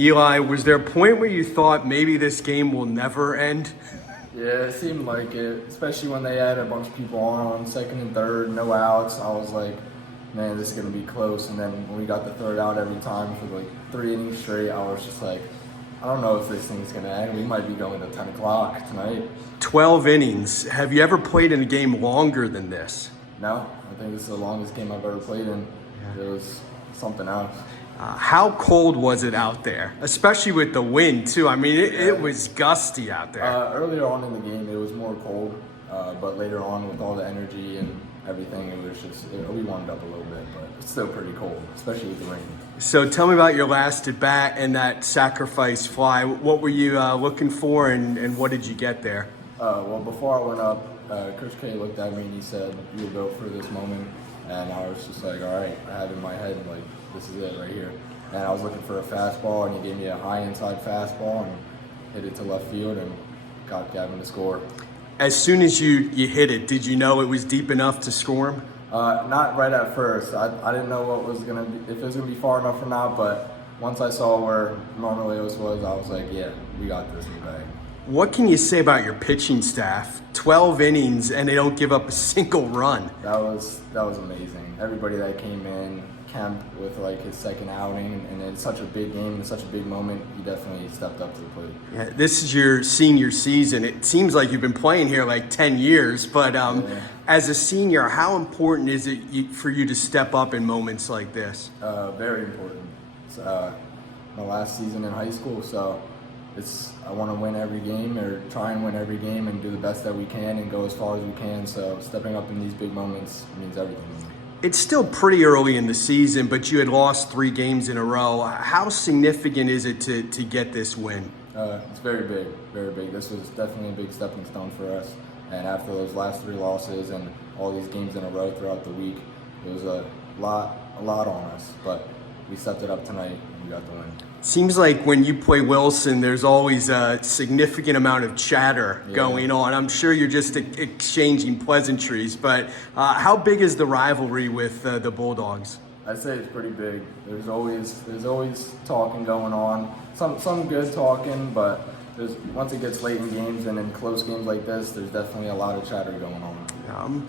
Eli, was there a point where you thought maybe this game will never end? Yeah, it seemed like it, especially when they had a bunch of people on second and third, no outs. I was like, man, this is going to be close. And then when we got the third out every time for like 3 innings straight, I was just like, I don't know if this thing's going to end. We might be going to 10 o'clock tonight. 12 innings. Have you ever played in a game longer than this? No, I think this is the longest game I've ever played in. It was something else. How cold was it out there? Especially with the wind, too. I mean, it was gusty out there. Earlier on in the game, it was more cold, but later on, with all the energy and everything, it was just, we warmed up a little bit, but it's still pretty cold, especially with the rain. So tell me about your last at bat and that sacrifice fly. What were you looking for, and what did you get there? Well, before I went up, Coach K looked at me and he said, "You're built for this moment," and I was just like, all right. I had in my head, like, this is it right here. And I was looking for a fastball, and he gave me a high inside fastball and hit it to left field and got Gavin to score. As soon as you hit it, did you know it was deep enough to score him? Not right at first. I didn't know what was gonna be, if it was gonna be far enough or not. But once I saw where Marmolejos was, I was like, yeah, we got this in the bag. What can you say about your pitching staff? 12 innings and they don't give up a single run. That was amazing. Everybody that came in, Kemp with like his second outing, and it's such a big game and such a big moment, he definitely stepped up to the plate. Yeah, this is your senior season. It seems like you've been playing here like 10 years, but as a senior, how important is it for you to step up in moments like this? Very important. It's my last season in high school, so I want to win every game, or try and win every game, and do the best that we can and go as far as we can. So stepping up in these big moments means everything to me. It's still pretty early in the season, but you had lost 3 games in a row. How significant is it to get this win? It's very big, very big. This was definitely a big stepping stone for us. And after those last 3 losses and all these games in a row throughout the week, it was a lot on us. But we stepped it up tonight and we got the win. Seems like when you play Wilson, there's always a significant amount of chatter going on. I'm sure you're just exchanging pleasantries, but how big is the rivalry with the Bulldogs? I'd say it's pretty big. There's always talking going on. Some good talking, but once it gets late in games and in close games like this, there's definitely a lot of chatter going on.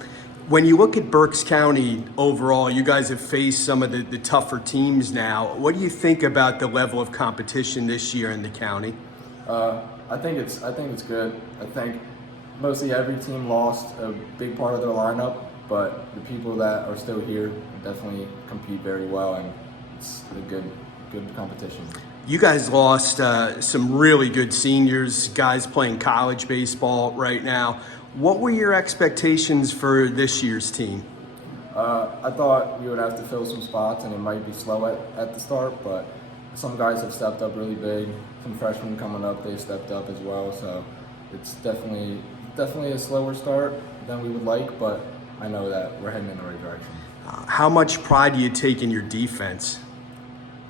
When you look at Berks County overall, you guys have faced some of the tougher teams now. What do you think about the level of competition this year in the county? I think it's good. I think mostly every team lost a big part of their lineup, but the people that are still here definitely compete very well, and it's a good competition. You guys lost some really good seniors, guys playing college baseball right now. What were your expectations for this year's team? I thought we would have to fill some spots, and it might be slow at the start, but some guys have stepped up really big. Some freshmen coming up, they've stepped up as well, so it's definitely a slower start than we would like, but I know that we're heading in the right direction. How much pride do you take in your defense?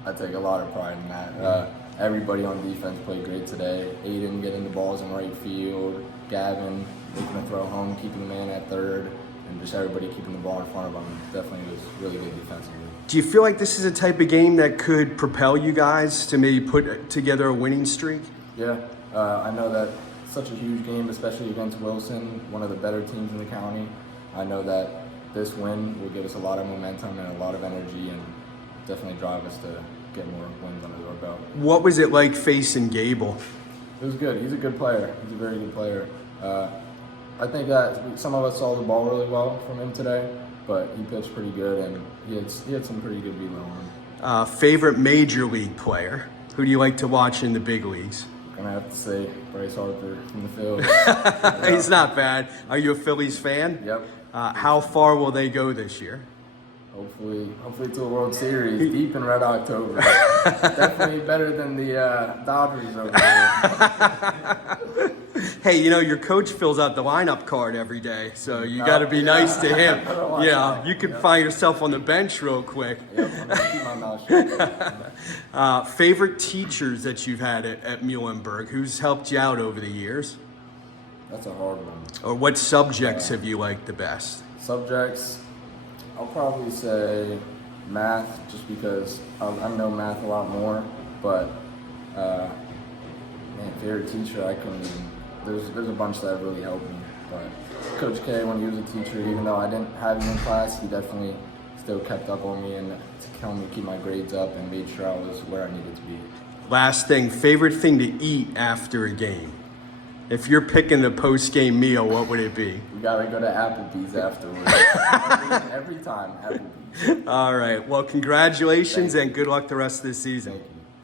I take a lot of pride in that. Everybody on defense played great today. Aiden getting the balls in right field, Gavin making a throw home, keeping the man at third, and just everybody keeping the ball in front of them. Definitely was really good defensively. Do you feel like this is a type of game that could propel you guys to maybe put together a winning streak? Yeah, I know that it's such a huge game, especially against Wilson, one of the better teams in the county. I know that this win will give us a lot of momentum and a lot of energy, and definitely drive us to get more wins under our belt. What was it like facing Gable? It was good. He's a good player. He's a very good player. I think that some of us saw the ball really well from him today, but he pitched pretty good, and he had some pretty good velo on him. Favorite major league player? Who do you like to watch in the big leagues? I'm gonna have to say Bryce Harper from the field. He's not bad. Are you a Phillies fan? Yep. How far will they go this year? Hopefully to a World Series, deep in Red October. Definitely better than the Dodgers over there. Hey, your coach fills out the lineup card every day, so you got to be nice to him. Yeah, you could find yourself on the bench real quick. Yep, I'm gonna keep my mouth shut. Favorite teachers that you've had at Muhlenberg? Who's helped you out over the years? That's a hard one. Or what subjects have you liked the best? Subjects, I'll probably say math, just because I know math a lot more, but Man, favorite teacher, I couldn't even. There's a bunch that have really helped me, but Coach K, when he was a teacher, even though I didn't have him in class, he definitely still kept up on me and to help me keep my grades up and made sure I was where I needed to be. Last thing, favorite thing to eat after a game? If you're picking a post-game meal, what would it be? We gotta go to Applebee's afterwards. every time, Applebee's. All right. Well, congratulations and good luck the rest of the season.